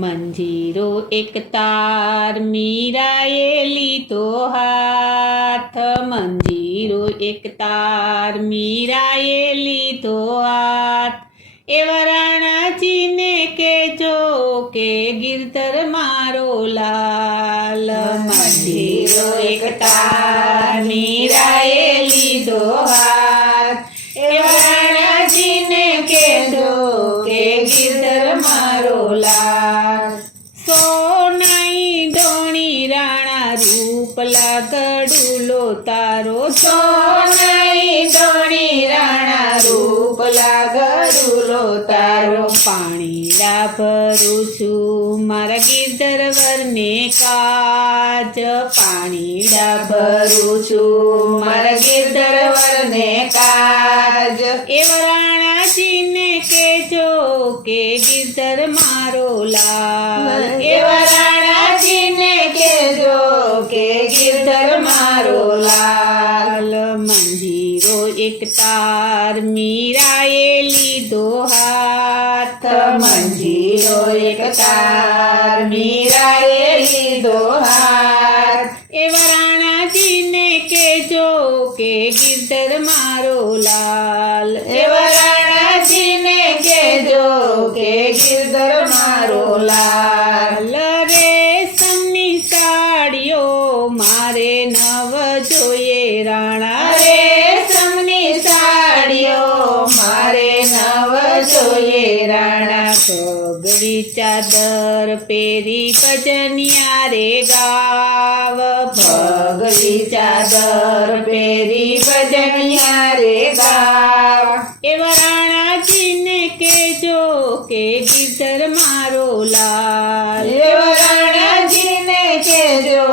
મંજીરો એક તાર મીરાએ લીધો હાથ, મંજીરો એક તાર મીરાએ લીધો હાથ. એવા રાણાજીને કહેજો કે ગિરધર મારો લાલ. મંજીરો એક તાર મીરાએ લીધો હાથ, એવા રાણાજીને કહેજો કે ગિરધર મારો લાલ. સોનાઈ ધોણી રાણા રૂપલા ગડુલો તારો, સોનાઈ ધોણી રાણા રૂપલા ગડુલો તારો. પાણીડા ભરું છું મારા ગિરધર વરને કાજ, પાણીડા ભરું છું મારા ગિરધર વરને કાજ. એવા રાણાજીને કહેજો કે ગિરધર મારો લાલ. એવા રાણાજીને કહેજો કે ગિરધર મારો લાલ. મંજીરો એક તાર મીરાએ લીધો હાથ, મંજીરો એક તાર મીરાએ લીધો હાથ. એવા રાણાજીને કહેજો કે ગિરધર મારો લાલ. એવા રાણાજીને કહેજો કે ગિરધર મારો લાલ. રેશમની સાડીઓ મારે નવ જોઈએ રાણા, રેશમની સાડીઓ મારે નવ જોઈએ રાણા. પગડી ચાદર પહેરી ભજનિયા રે ગાવ, પગડી ચાદર પહેરી ભજનિયા રે ગાવ. એવા રાણાજીને કહેજો કે ગિરધર મારો લાલ. એવા રાણાજીને કહેજો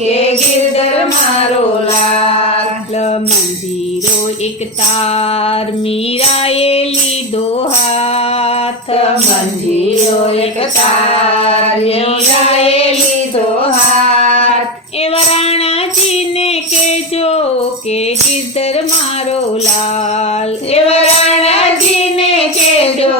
કે ગિરધર મારો લાલ. મંજીરો એક તાર મીરાએ લીધો હાથ, મંજીરો એક તાર મીરાએ લીધો હાથ. એવા રાણાજીને કહેજો કે ગિરધર મારો લાલ. એવા રાણાજીને કહેજો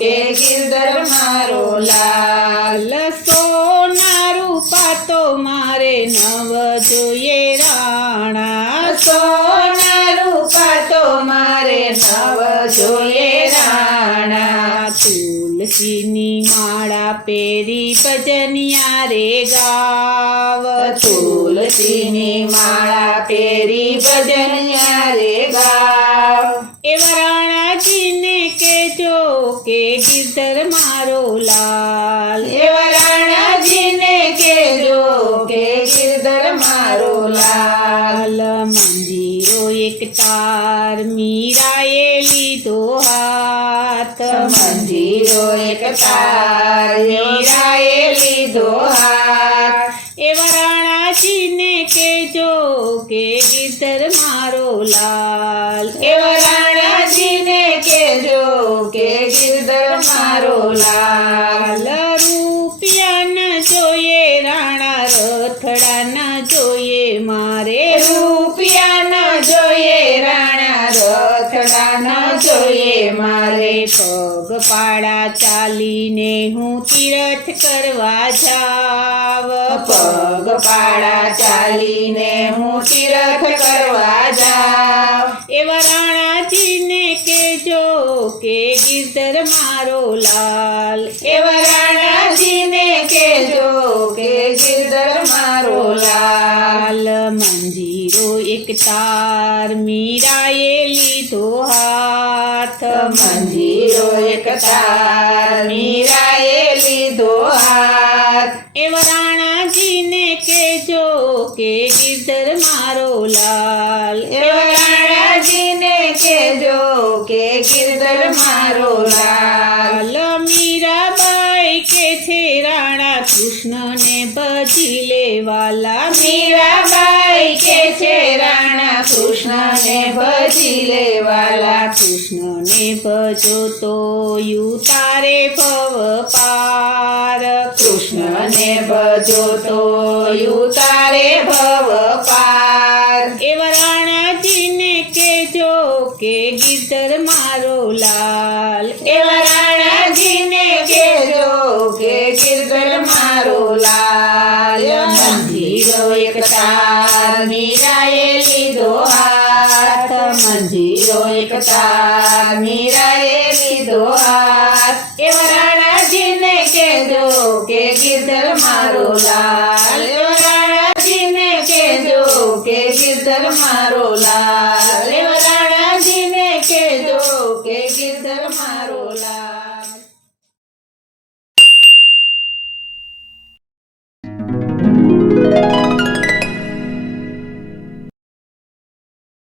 કે ગિરધર મારો લાલ. સોના રૂપા તો મારે નવ જોઈએ રાણા, સોના રૂપા તો મારે નવ જોઈએ રાણા. તુલસીની માળા પહેરી ભજનિયા રે ગાવ, તુલસીની માળા પહેરી ભજનિયા રે ગાવ. એવા રાણાજીને કહેજો કે ગિરધર મારો લાલ. એવા રાણાજીને કહેજો કે ગિરધર મારો લાલ. મંજીરો એક તાર મીરાએ લીધો હાથ, મંજીરો એક તાર મીરાએ લીધો હાથ. એવા રાણાજીને કહેજો કે ગિરધર મારો લાલ. એવા રાણાજીને કહેજો કે ગિરધર મારો લાલ. રૂપિયા ન જોઈએ રાણા રથડા ન જોઈએ મારે, રૂપિયા ન જોઈએ રાણા રથડા ન જોઈએ મારે. પગ પાડા ચાલીને હું તીરથ કરવા જાવ, પગ પાડા ચાલીને હું તીરથ કરવા જાવ. એવા રાણાજીને કહેજો કે ગિરધર મારો લાલ. એવા રાણાજીને કહેજો કે ગિરધર મારો લાલ. મંજીરો એક તાર મીરાએ લીધો હાથ, મંજીરો એક તાર મીરાએ લીધો હાથ. એવા રાણાજીને કહેજો કે ગિરધર મારો લાલ. એવા રાણાજીને કહેજો કે ગિરધર મારો લાલ. મીરાબાઈ કે છે રાણા કૃષ્ણને ભજી લેવાલા, મીરાબાઈ કે છે રાણા કૃષ્ણને ભજી લેવાલા. કૃષ્ણને ભજો તો ઉતારે ભવ પાર, કૃષ્ણને ભજો તો ઉતારે ભવ પાર. એવા રાણાજીને કહેજો કે ગિરધર મારો લાલ. એવા રાણાજીને કહેજો કે ગિરધર મારો લાલ